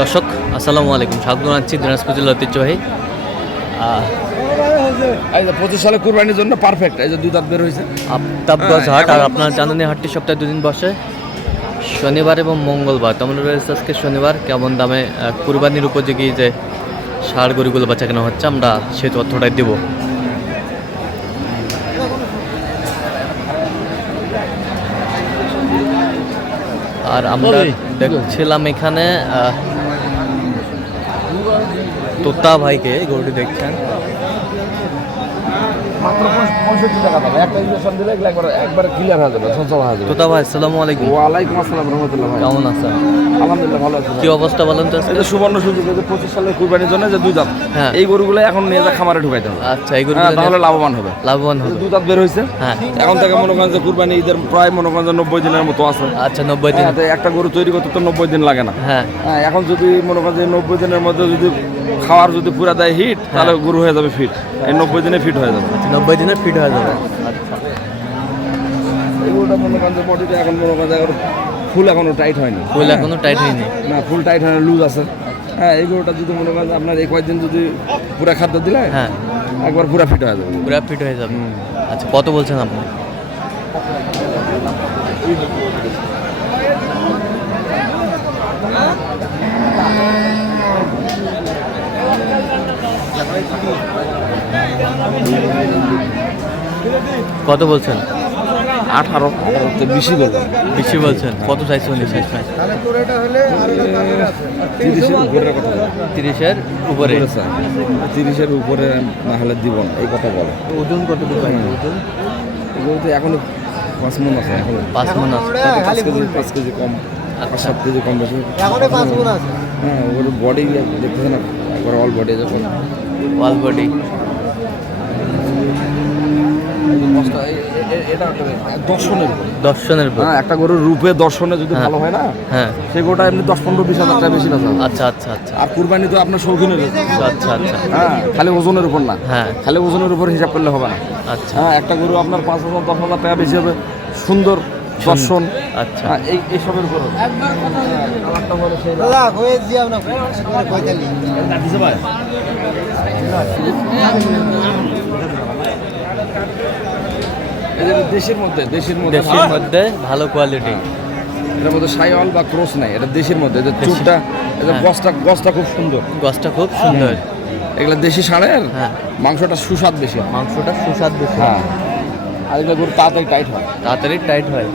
দর্শক আসসালামু আলাইকুম, স্বাগত জানাচ্ছি দিনাজপুর জেলার ঐতিহ্যবাহী 25 সালে কুরবানির জন্য পারফেক্ট। এই যে দুই দাঁত বের হয়েছে আফতাবগঞ্জ হাট। আর আপনার জানেন এই হাটটি সপ্তাহে দুদিন বসে, শনিবার এবং মঙ্গলবার। তো আমরা রয়েছে আজকে শনিবার। কেমন দামে কুরবানির উপযোগী যে ষাঁড় গরুগুলো বাচ্চা কেনা হচ্ছে, আমরা সেই তথ্যটাই দেব। আর আমরা দেখছিলাম এখানে তোতা ভাইকে গরুটি দেখছেন। মাত্র 65 টাকা দাম। একটা ইনজেকশন দিলে একবার ক্লিয়ার হয়ে যাবে, সঞ্চয় হয়ে যাবে। তোতা ভাই আসসালামু আলাইকুম। ওয়ালাইকুম আসসালাম রাহমাতুল্লাহ। ভাই কেমন আছেন? আলহামদুলিল্লাহ ভালো আছি। কি অবস্থা বলেন তো আজকে? এটা সুবর্ণ সুযোগ, যে 25 সালের কুরবানির জন্য যে দুই দাঁত, হ্যাঁ, এই গরুগুলো এখন নিয়ে যা খামারে ঢুকাইতে হবে। আচ্ছা, এই গরুগুলো তাহলে লাভবান হবে। লাভবান হবে। দুই দাঁত বের হয়েছে, হ্যাঁ। এখন থেকে মনে করেন যে কুরবানি ঈদের প্রায় মনে করেন যে 90 দিনের মতো আছে। আচ্ছা, 90 দিন। তো একটা গরু তৈরি করতে তো 90 দিন লাগে না। হ্যাঁ, এখন যদি মনে করেন যে 90 দিনের মধ্যে যদি খাওয়ার যদি পুরা দেয় হিট, তাহলে গরু হয়ে যাবে ফিট। এই 90 দিনে ফিট হয়ে যাবে। আচ্ছা, 90 দিনে ফিট হয়ে যাবে। আচ্ছা, এই গরুটা মনে করেন যে বডিটা এখন মনে করেন যে ফুল এখনো টাইট হয়নি। ফুল এখনো টাইট হয়নি। না, ফুল টাইট হয়, লুজ আছে। হ্যাঁ, এই গরুটা যদি মনে করেন যে আপনার এই কয়েকদিন যদি পুরা খাদ্য দিলে, হ্যাঁ, একবার পুরা ফিট হয়ে যাবে। পুরো ফিট হয়ে যাবে। আচ্ছা, কত বলছেন আপনি? কত বলছেন? 18 তো বেশি বলবেন। বেশি বলছেন? কত চাইছেন? 30 চাই। 30-এর উপরে কথা বলে। 30-এর উপরে। 30-এর উপরে না হলে দিব না, এই কথা বলে। ওজন কত ওজন? এগুলো তো এখনো 5 মণ আছে। এখনো 5 মণ আছে। 5 কেজি কম, 7 কেজি কম বেশি। হ্যাঁ, ওর বডি দেখতেছে না, একবার অল বডি যখন ওয়াল বডি। দর্শনের উপর। হ্যাঁ, একটা গরুর রূপে দর্শনে যদি ভালো হয় না, হ্যাঁ, সে গরুটা এমনি 10-15-20 হাজার টাকা বেশি না। আচ্ছা আচ্ছা আচ্ছা আর কুরবানি তো আপনার শৌখিনের। আচ্ছা আচ্ছা। হ্যাঁ, খালি ওজনের উপর না। হ্যাঁ, খালি ওজনের উপর হিসাব করলে হবে না। আচ্ছা। হ্যাঁ, একটা গরু আপনার 5,000-10,000 টাকা বেশি হবে, সুন্দর দর্শন। আচ্ছা, এইসবের উপর দেশের মধ্যে ভালো কোয়ালিটি। এটার মধ্যে সাইওয়াল বা ক্রস নাই, এটা দেশের মধ্যে। যে চুলটা, গছটা খুব সুন্দর। গছটা খুব সুন্দর। এগুলা দেশি ষাঁড়ের হ্যাঁ, মাংসটা সুস্বাদ বেশি। মাংসটা সুস্বাদ বেশি। হ্যাঁ, আর এগুলো গরু তাড়াতাড়ি টাইট হয়। তাড়াতাড়ি টাইট হয়।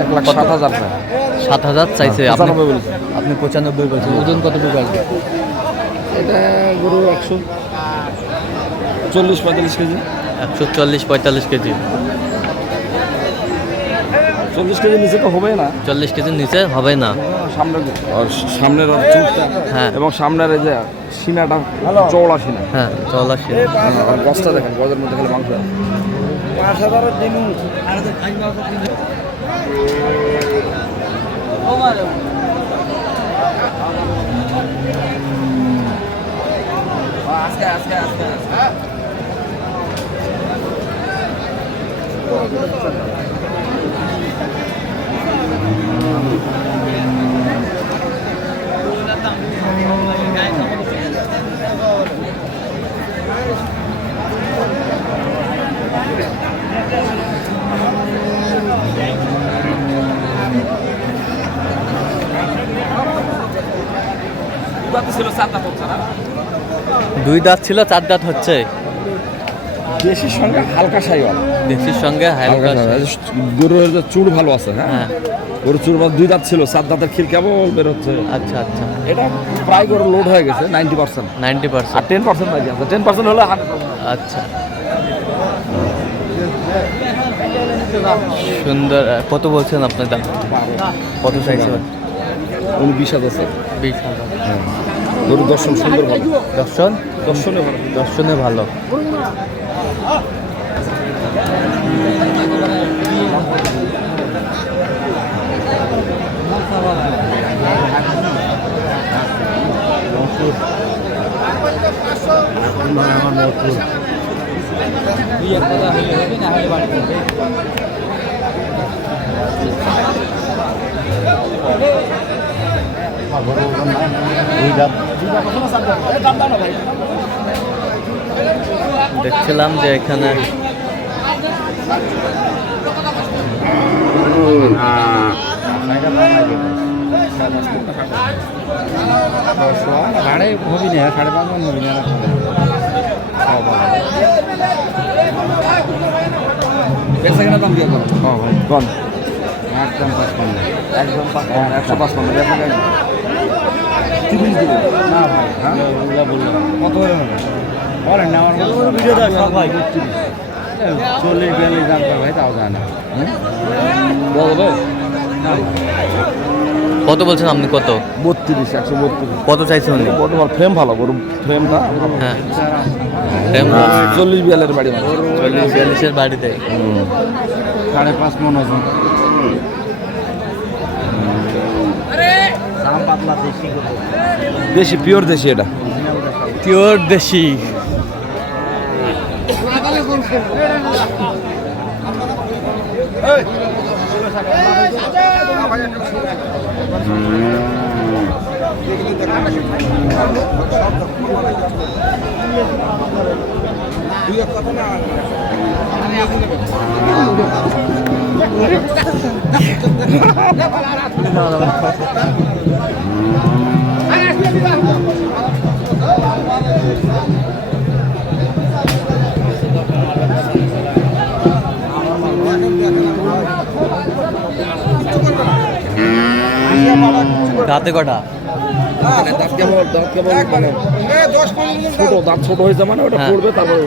এক লাখ 7,000 টাকা। 7,000 চাইছে। 95 বলেছে। আপনি 95 বলছেন। ওজন কতটুকু আসবে? এটা গরু 140-45 কেজি। 140-45 কেজি। 40 কেজি নিচে তো হবে না। 40 কেজির নিচে হবে না। সামনের চুলটা, হ্যাঁ, এবং সামনের এই যে সিনাটা চওড়া সিনা। হ্যাঁ, 84। গছটা দেখেন, গজের মধ্যে খালি মাংস। দুই দাঁত ছিল, 4 দাঁত হচ্ছে। দেশির সঙ্গে হালকা সাইওয়াল। দেশির সঙ্গে হালকা। গরুর চুড় ভালো আছে। হ্যাঁ, হ্যাঁ, গরুর চুড় দুই দাঁত ছিল, 4 দাঁতের খিল কেবল বের হচ্ছে। আচ্ছা আচ্ছা। এটা প্রায় গরু লোড হয়ে গেছে 90%। 90%। আর 10% বাকি আছে। 10% হলে 100%। আচ্ছা, সুন্দর। কত বলছেন আপনার দাম? কত চাইছে? 20,000। 20,000। গরুর দর্শন সুন্দর, ভালো। দর্শনে ভালো। দেখছিলাম যে এখানে ভাড়ে হবি না 5.5 হবি না একসাথে দাম দিয়ে কম একদম 55 একদম 155 দেখেন 30 দিব না ভাই হ্যাঁ ওগুলা বললাম কত করে বলেন না আমার ভিডিওটা সবাই 40 42 দাম ভাই তাও যায় না বলবো কত বলছেন আপনি? কত? 32 132 কত চাইছেন উনি? বড় ফ্রেম ভালো বড় ফ্রেমটা হ্যাঁ ফ্রেম 40 42 বাড়ি 40-42 বাড়িতে 5.5 মন আছে দেশি পিওর দেশি এটা পিওর দেশি। দাঁতে কটা? দাঁত ছোট হয়েছে মানে ওটা হ্যাঁ। পড়বে তারপরে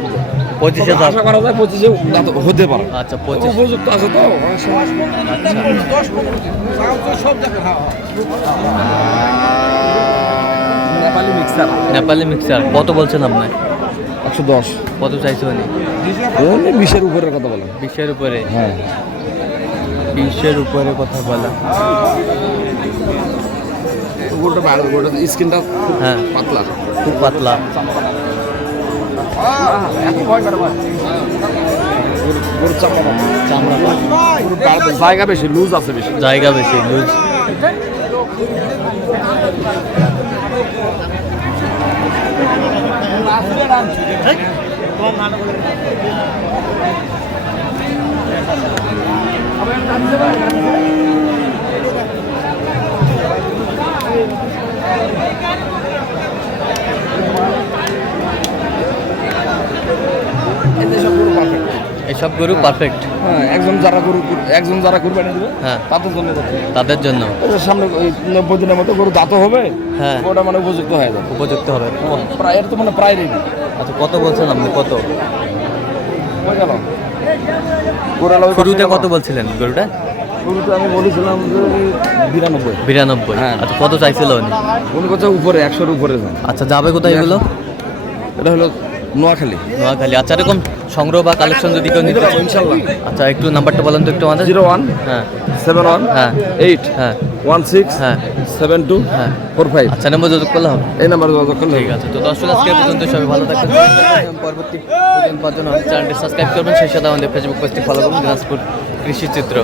25-এ দাঁত। আশা করা যায় 25-এ দাঁত হতে পারে। আচ্ছা 25। উপযুক্ত আছে তো নেপালি মিক্সার নেপালি মিক্সার কত বলছেন আপনি? 110 কত চাইছে উনি? 20-এর উপরের কথা বলেন 20-এর উপরে? হ্যাঁ 20-এর উপরে কথা বলা। গোটা ভালো গোটা স্কিনটা হ্যাঁ পাতলা খুব পাতলা। চামড়া জায়গা বেশি লুজ আছে বেশি জায়গা বেশি লুজ। এসব গরু পারফেক্ট। হ্যাঁ একজন যারা কুরবানি দেবে হ্যাঁ তাদের জন্য তাদের জন্য এর সামনে ওই 90 দিনের মতো গরু দাঁতও হবে হ্যাঁ ওটা মানে উপযুক্ত হয়ে যাবে উপযুক্ত হবে। প্রায় এর তো মানে প্রায় রেডি। আচ্ছা কত বলছেন আপনি? কত হয়ে গেল শুরুতে কত বলছিলেন গরুটা? শুরুতে আমি বলেছিলাম যে 92। হ্যাঁ। আচ্ছা কত চাইছিল উনি? উনি কথা উপরে 100-এর উপরে যান। আচ্ছা যাবে কোথায় এগুলো? এটা হলো নোয়াখালী। নোয়াখালী। আচ্ছা এরকম সংগ্রহ বা কালেকশন যদি কেউ নিতে চায় ইনশাল্লাহ। আচ্ছা একটু নাম্বারটা বলেন তো একটু আমাদের। 01 হ্যাঁ 71 হ্যাঁ 8 হ্যাঁ 16 হ্যাঁ 72 হ্যাঁ 45 আচ্ছা নাম্বার যোগাযোগ করলে হবে। এই নাম্বারে যোগাযোগ করলে ঠিক আছে। তো দর্শক আজকে এই পর্যন্ত সবাই ভালো থাকবেন। পরবর্তী প্রতিদিন পাওয়ার জন্য চ্যানেলটি সাবস্ক্রাইব করবেন, সেই সাথে আমাদের ফেসবুক পেজটি ফলো করবেন দিনাজপুর কৃষি চিত্র।